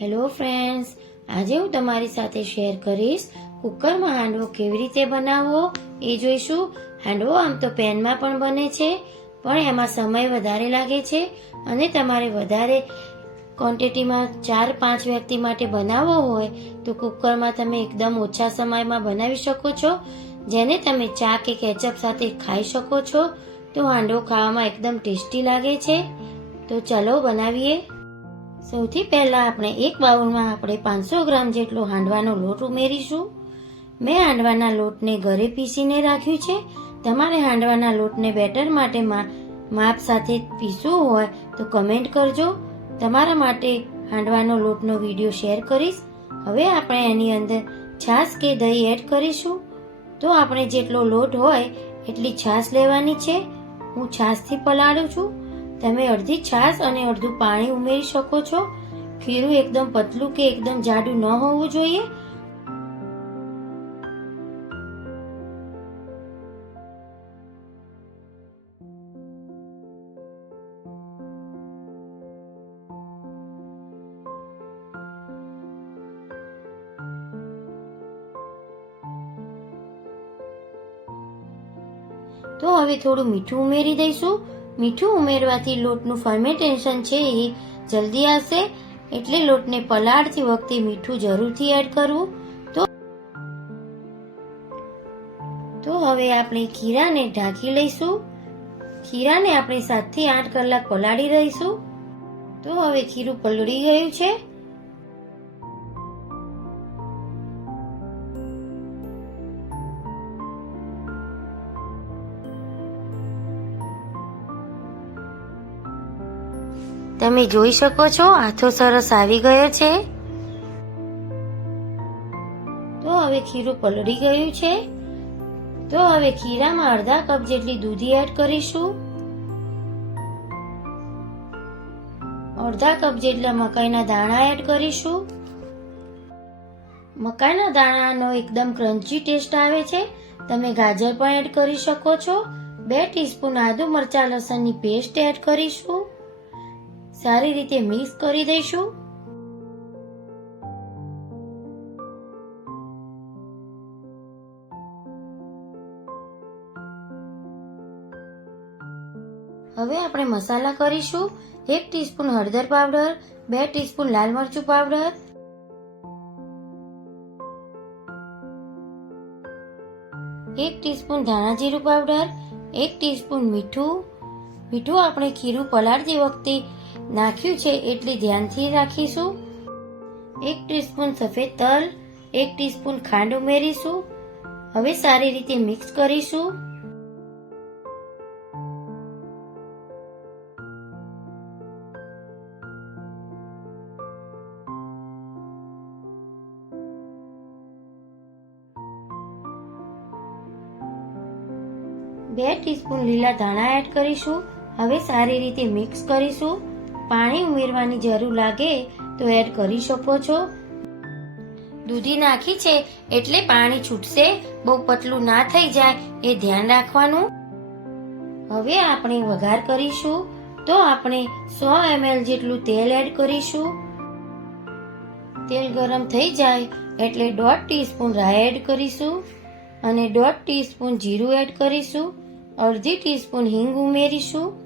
Hello friends આજે હું તમારી સાથે શેર કરીશ કુકરમાં હાંડવો કેવી રીતે બનાવવો? એ જોઈશું. હાંડવો આમ તો પેનમાં પણ બને છે, પણ એમાં સમય વધારે લાગે છે અને તમારે વધારે ક્વોન્ટિટીમાં ચાર, પાંચ વ્યક્તિ માટે બનાવવો હોય તો કુકરમાં તમે એકદમ ઓછા સમયમાં બનાવી શકો છો. જેને તમે ચા કે કેચઅપ સાથે ખાઈ શકો છો, તો હાંડવો ખાવામાં એકદમ ટેસ્ટી લાગે છે. તો ચલો બનાવીએ. સૌથી પહેલાં આપણે એક બાઉલમાં આપણે પાંચસો ગ્રામ જેટલો હાંડવાનો લોટ ઉમેરીશું. મેં હાંડવાના લોટને ઘરે પીસીને રાખ્યું છે. તમારે હાંડવાના લોટને બેટર માટે માપ સાથે પીસવું હોય તો કમેન્ટ કરજો. તમારા માટે હાંડવાનો લોટનો વીડિયો શેર કરીશ. હવે આપણે એની અંદર છાશ કે દહીં એડ કરીશું. તો આપણે જેટલો લોટ હોય એટલી છાશ લેવાની છે. હું છાશથી પલાળું છું. તમે અડધી છાશ અને અડધું પાણી ઉમેરી શકો છો. ખીરું એકદમ પતલું કે એકદમ જાડું ન હોવું જોઈએ. તો હવે થોડું મીઠું ઉમેરી દઈશું. મીઠું ઉમેરવાથી લોટનું ફર્મેન્ટેશન છે એ જલ્દી આવશે, એટલે લોટને પલાળતી વખતે મીઠું જરૂરથી એડ કરવું. તો તો હવે આપણે ખીરાને ઢાંકી લઈશું. ખીરાને આપણે સાતથી આઠ કલાક પલાળી રહીશું તો હવે ખીરું પલળી ગયું છે. તમે જોઈ શકો છો આથો સરસ આવી ગયો છે. તો હવે ખીરું પલળી ગયું છે. તો હવે ખીરામાં અડધા કપ જેટલી દૂધી એડ કરીશું. અડધા કપ જેટલા મકાઈના દાણા એડ કરીશું. મકાઈના દાણાનો એકદમ ક્રન્ચી ટેસ્ટ આવે છે. તમે ગાજર પણ એડ કરી શકો છો. બે ટીસ્પૂન આદુ મરચા લસણની પેસ્ટ એડ કરીશું. સારી રીતે મિક્સ કરી દઈશું. હવે આપણે મસાલા કરીશું. એક ટીસ્પૂન હળદર પાવડર, બે ટીસ્પૂન લાલ મરચું પાવડર. એક ટીસ્પૂન ધાણા જીરું પાવડર, એક ટીસ્પૂન મીઠું. મીઠું આપણે ખીરું પલાળતી વખતે નાખ્યું છે એટલી ધ્યાનથી રાખીશું. એક ટીસ્પૂન સફેદ તલ, એક ટીસ્પૂન ખાંડ ઉમેરીશું. હવે સારી રીતે મિક્સ કરીશું. બે ટીસ્પૂન લીલા ધાણા એડ કરીશું. હવે સારી રીતે મિક્સ કરીશું. પાણી ઉમેરવાની જરૂર લાગે તો એડ કરી શકો છો. દૂધી નાખી છે એટલે પાણી છૂટશે. બહુ પતલું ના થઈ જાય એ ધ્યાન રાખવાનું. હવે આપણે વઘાર કરીશું. તો આપણે સો ml જેટલું તેલ એડ કરીશું. તેલ ગરમ થઈ જાય એટલે દોઢ ટીસ્પૂન રાઈ એડ કરીશું. અને દોઢ ટીસ્પૂન જીરું એડ કરીશું. અડધી ટીસ્પૂન હિંગ ઉમેરીશું.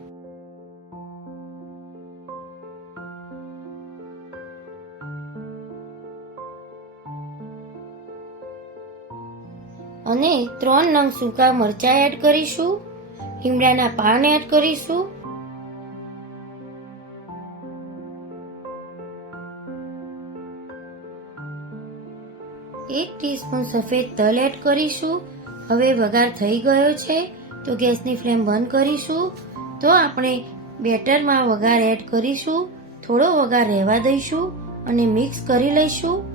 અને ત્રણ નંગ સૂકા મરચાં એડ કરીશું લીમડાના પાન એડ કરીશું. એક ટીસ્પૂન સફેદ તલ એડ કરીશું. હવે વઘાર થઈ ગયો છે, તો ગેસની ફ્લેમ બંધ કરીશું. તો આપણે બેટરમાં વઘાર એડ કરીશું. થોડો વઘાર રહેવા દઈશું અને મિક્સ કરી લઈશું.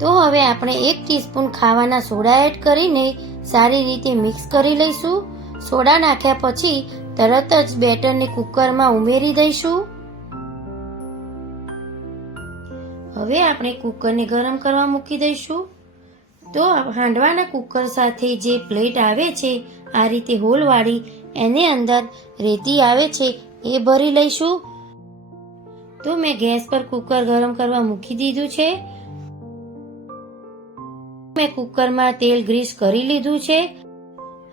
તો હવે આપણે એક ટીસ્પૂન ખાવાના સોડા એડ કરીને સારી રીતે મિક્સ કરી લઈશું. સોડા નાખ્યા પછી તરત જ બેટરને કુકરમાં ઉમેરી દઈશું. હવે આપણે કુકરને ગરમ કરવા મૂકી દઈશું. તો હાંડવાના કુકર સાથે જે પ્લેટ આવે છે, આ રીતે હોલવાળી એની અંદર રેતી આવે છે, એ ભરી લઈશું. તો મેં ગેસ પર કુકર ગરમ કરવા મૂકી દીધું છે. મેં કુકરમાં તેલ ગ્રીસ કરી લીધું છે.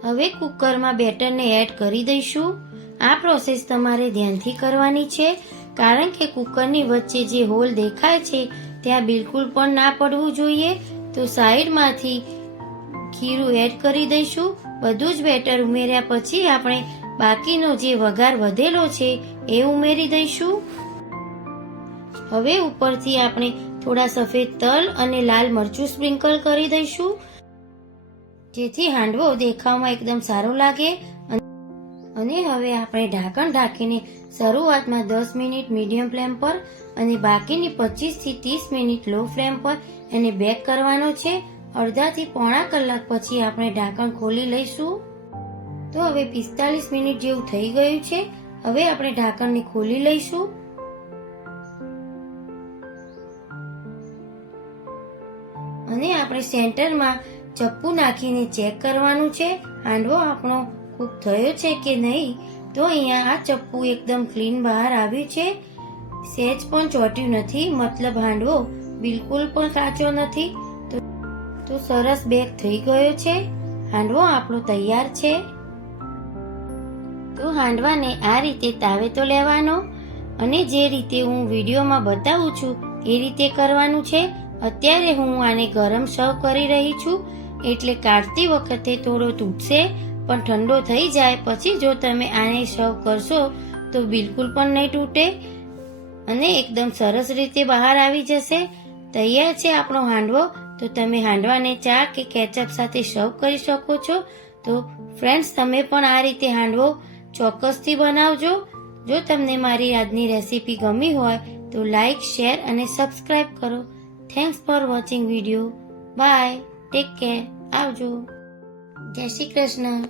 હવે કુકરમાં બેટરને એડ કરી દઈશું. આ પ્રોસેસ તમારે ધ્યાનથી કરવાની છે, કારણ કે કુકરની વચ્ચે જે હોલ દેખાય છે, ત્યાં બિલકુલ પણ ના પડવું જોઈએ. તો સાઈડમાંથી ખીરું એડ કરી દઈશું. બધું જ બેટર ઉમેર્યા પછી આપણે બાકીનો જે વઘાર વધેલો છે, એ ઉમેરી દઈશું. હવે ઉપરથી આપણે થોડા સફેદ તલ અને લાલ મરચું સ્પ્રિંકલ કરી દઈશું. જેથી હાંડવો દેખાવમાં એકદમ સારો લાગે. અને હવે આપણે ઢાંકણ ઢાંકીને શરૂઆતમાં દસ મિનિટ મીડિયમ ફ્લેમ પર અને બાકીની પચીસથી ત્રીસ મિનિટ લો ફ્લેમ પર એને બેક કરવાનો છે. અડધાથી પોણા કલાક પછી આપણે ઢાંકણ ખોલી લઈશું. તો હવે પિસ્તાલીસ મિનિટ જેવું થઈ ગયું છે. હવે આપણે ઢાંકણને ખોલી લઈશું. અને આપણે સેન્ટરમાં ચપ્પુ નાખીને ચેક કરવાનું છે. હાંડવો આપણો કૂક થયો છે કે નહીં? તો અહીંયા આ ચપ્પુ એકદમ ક્લીન બહાર આવ્યું છે. સેજ પણ ચોટ્યું નથી. મતલબ હાંડવો બિલકુલ પણ કાચો નથી. તો સરસ બેક થઈ ગયો છે. હાંડવો આપણો તૈયાર છે. તો હાંડવાને આ રીતે તાવે તો લેવાનો અને જે રીતે હું વિડીયોમાં બતાવું છું એ રીતે કરવાનું છે. અત્યારે હું આને ગરમ સર્વ કરી રહી છું. એટલે કાઢતી વખતે થોડો તૂટશે, પણ ઠંડો થઈ જાય પછી જો તમે આને સર્વ કરશો, તો બિલકુલ પણ નહીં તૂટે. અને એકદમ સરસ રીતે બહાર આવી જશે. તૈયાર છે આપણો હાંડવો? તો તમે હાંડવાને ચા કે કેચઅપ સાથે સર્વ કરી શકો છો. તો ફ્રેન્ડ્સ, તમે પણ આ રીતે હાંડવો ચોક્કસથી બનાવજો. જો તમને મારી આજની રેસીપી ગમી હોય, તો લાઈક, શેર અને સબસ્ક્રાઈબ કરો. Thanks for watching video bye take care આવજો. જય શ્રી કૃષ્ણ.